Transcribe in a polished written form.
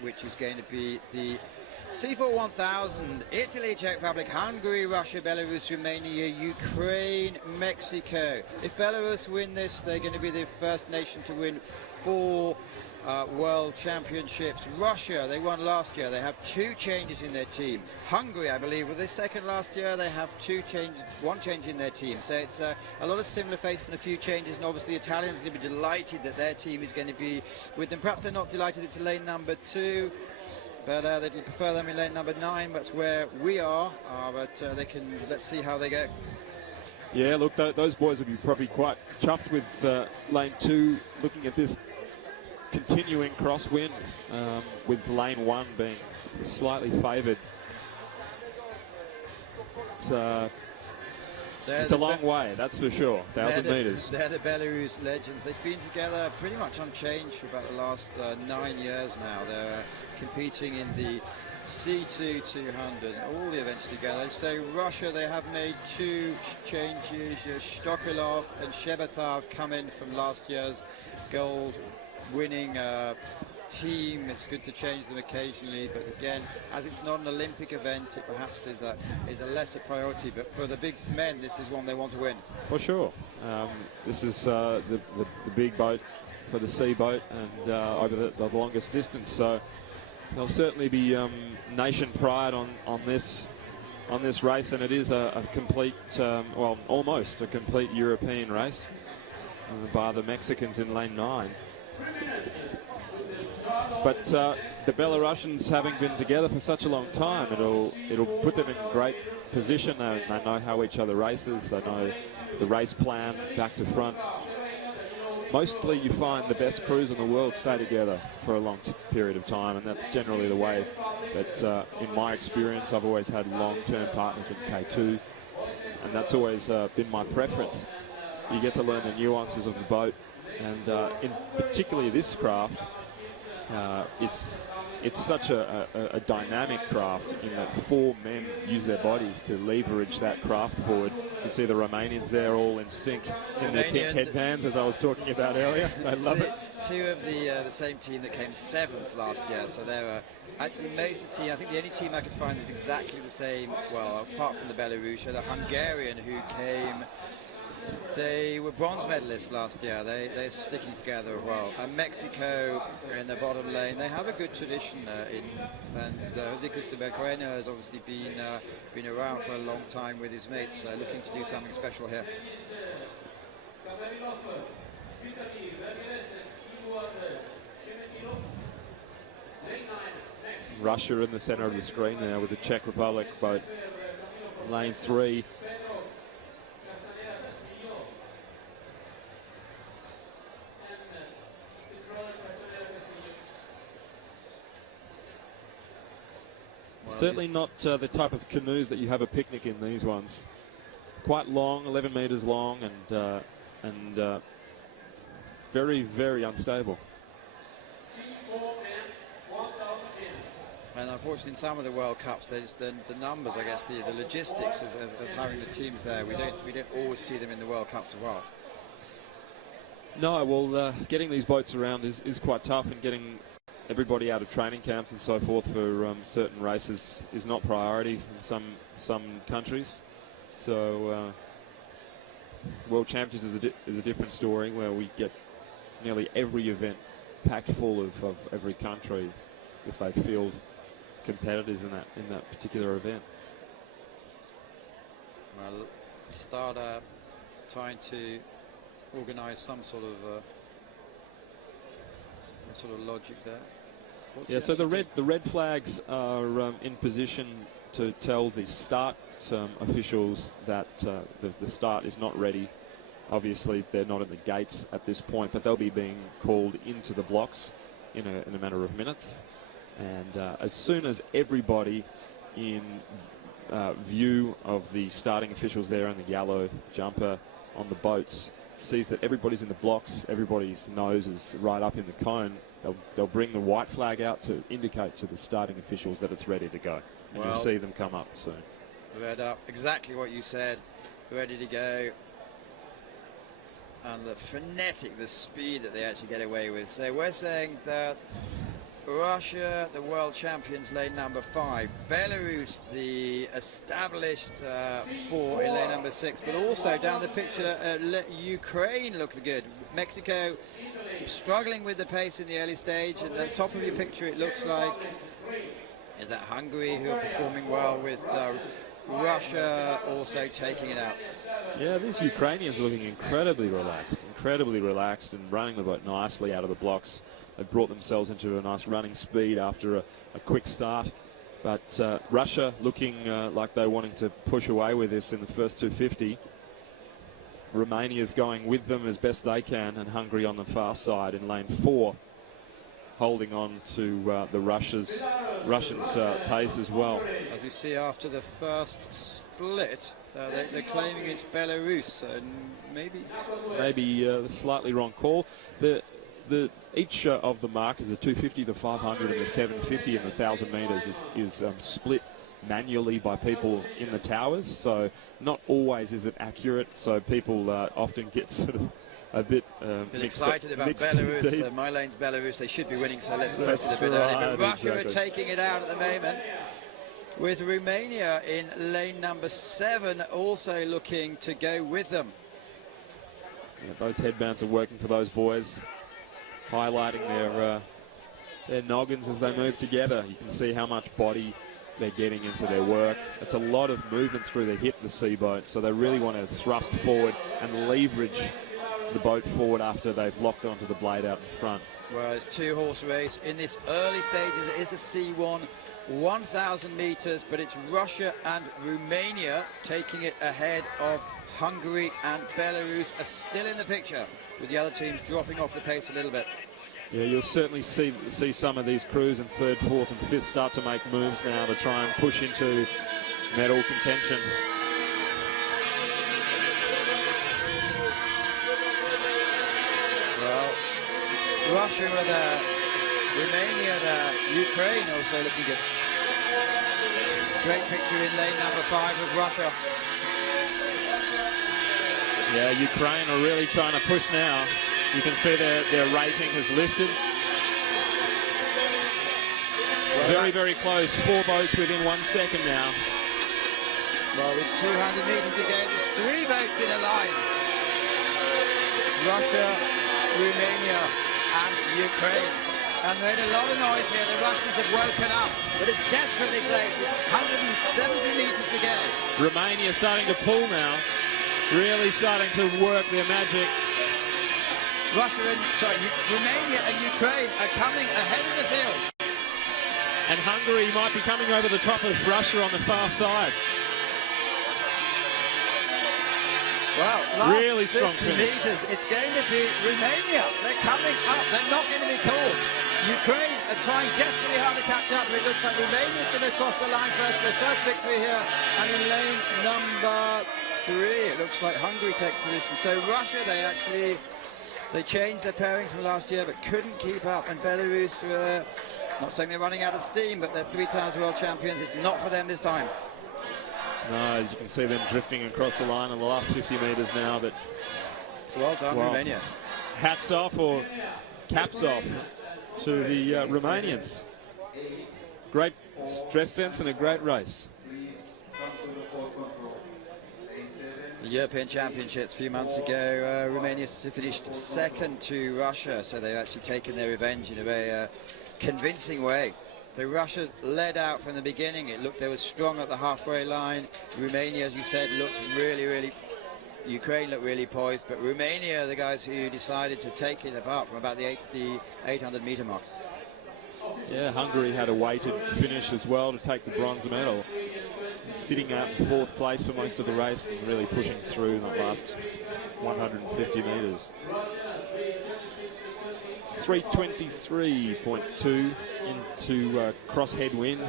which is going to be the C4 1000, Italy, Czech Republic, Hungary, Russia, Belarus, Romania, Ukraine, Mexico. If Belarus win this, they're going to be the first nation to win 4 World Championships. Russia, they won last year. They have 2 changes in their team. Hungary, I believe, were they second last year. They have 1 change in their team. So it's a lot of similar faces and a few changes. And obviously, the Italians are going to be delighted that their team is going to be with them. Perhaps they're not delighted it's lane number 2. But they'd prefer them in lane number 9. That's where we are. But they can. Let's see how they go. Yeah, look, those boys will be probably quite chuffed with lane 2. Looking at this continuing crosswind, with lane 1 being slightly favoured. It's a long way, that's for sure. 1,000 metres. They're the Belarus legends. They've been together pretty much unchanged for about the last 9 years now. They're competing in the C2 200, all the events together. So Russia, they have made 2 changes. Stokolov and Shebatov come in from last year's gold winning team. It's good to change them occasionally, but again, as it's not an Olympic event, it perhaps is a lesser priority. But for the big men, this is one they want to win. For sure. This is the big boat for the sea boat, and over the longest distance. So there'll certainly be nation pride on this race, and it is a complete, well, almost a complete European race, by the Mexicans in lane 9. But the Belarusians, having been together for such a long time, it'll put them in great position. They know how each other races. They know the race plan back to front. Mostly you find the best crews in the world stay together for a long period of time, and that's generally the way that, in my experience, I've always had long-term partners in K2, and that's always been my preference. You get to learn the nuances of the boat, and in particularly this craft, it's such a dynamic craft in that 4 men use their bodies to leverage that craft forward. You can see the Romanians there all in sync in their pink headbands, as I was talking about earlier. I love it. 2 of the same team that came 7th last year, so they were actually most of the team. I think the only team I could find that's exactly the same, well, apart from the Belarus, the Hungarian who came. They were bronze medalists last year. They're sticking together well. And Mexico in the bottom lane, they have a good tradition and Jose Cristobal Bueno has obviously been around for a long time with his mates, looking to do something special here. Russia in the centre of the screen now with the Czech Republic boat, lane 3. Certainly not the type of canoes that you have a picnic in, these ones. Quite long, 11 metres long, and very, very unstable. And unfortunately, in some of the World Cups, there's the numbers, I guess, the logistics of having the teams there. We don't always see them in the World Cups as well. No, well, getting these boats around is quite tough, and getting everybody out of training camps and so forth for certain races is not priority in some countries. So World Championships is a different story, where we get nearly every event packed full of every country if they field competitors in that particular event. Well, start trying to organise some sort of logic there. Yeah, so the red flags are in position to tell the start officials that the start is not ready. Obviously, they're not at the gates at this point, but they'll be being called into the blocks in a matter of minutes. And as soon as everybody in view of the starting officials there in the yellow jumper on the boats sees that everybody's in the blocks, everybody's nose is right up in the cone, they'll bring the white flag out to indicate to the starting officials that it's ready to go. And you'll see them come up soon. Red up, exactly what you said, ready to go. And the speed that they actually get away with. So we're saying that Russia, the world champions, lane number 5. Belarus, the established 4 in lane number 6. But also down the picture, Ukraine looked good. Mexico struggling with the pace in the early stage. At the top of your picture, it looks like, is that Hungary, who are performing well, with Russia also taking it out. Yeah, these Ukrainians looking incredibly relaxed and running the boat nicely out of the blocks. They've brought themselves into a nice running speed after a quick start. But Russia looking like they're wanting to push away with this in the first 250. Romania's going with them as best they can, and Hungary on the far side in lane 4, holding on to the Russians' pace as well. As you see, after the first split, they're claiming it's Belarus, and maybe slightly wrong call. Each of the markers, the 250, the 500, and the 750 and the 1,000 metres is split manually by people in the towers, so not always is it accurate, so people often get sort of a bit excited about Belarus. My lane's Belarus, they should be winning, so let's press it a bit early. But Russia are taking it out at the moment, with Romania in lane number 7 also looking to go with them. Yeah, those headbands are working for those boys, highlighting their noggins as they move together. You can see how much body they're getting into their work. It's a lot of movement through the hip, the sea boat, so they really want to thrust forward and leverage the boat forward after they've locked onto the blade out in front. Well, it's 2-horse race. In this early stages, it is the C1, 1,000 metres, but it's Russia and Romania taking it ahead of Hungary, and Belarus are still in the picture, with the other teams dropping off the pace a little bit. Yeah, you'll certainly see some of these crews in 3rd, 4th and 5th start to make moves now to try and push into medal contention. Well, Russia are there, Romania there, Ukraine also looking good. Great picture in lane number 5 of Russia. Yeah, Ukraine are really trying to push now. You can see their rating has lifted. Very, very close. 4 boats within 1 second now. Well, with 200 metres to go, there's 3 boats in a line. Russia, Romania and Ukraine. And made a lot of noise here. The Russians have woken up, but it's desperately close. It's 170 metres to go. Romania starting to pull now. Really starting to work their magic. Romania and Ukraine are coming ahead of the field. And Hungary might be coming over the top of Russia on the far side. Well, really strong finish. It's going to be Romania. They're coming up. They're not going to be caught. Ukraine are trying desperately hard to catch up. It looks like Romania's going to cross the line first. Their first victory here. And in lane number 3, it looks like Hungary takes position. So Russia, they changed their pairing from last year, but couldn't keep up. And Belarus, not saying they're running out of steam, but they're 3 times world champions. It's not for them this time. No, as you can see them drifting across the line in the last 50 metres now. But well done, Romania. Hats off or caps off to the Romanians. Great stress sense and a great race. The European Championships a few months ago, Romania finished 2nd to Russia, so they've actually taken their revenge in a very convincing way. So Russia led out from the beginning. It looked they were strong at the halfway line. Romania, as you said, looked really. Ukraine looked really poised, but Romania are the guys who decided to take it apart from about the 800 metre mark. Yeah, Hungary had a weighted finish as well to take the bronze medal. Sitting out in 4th place for most of the race and really pushing through the last 150 metres. 323.2 into cross headwind.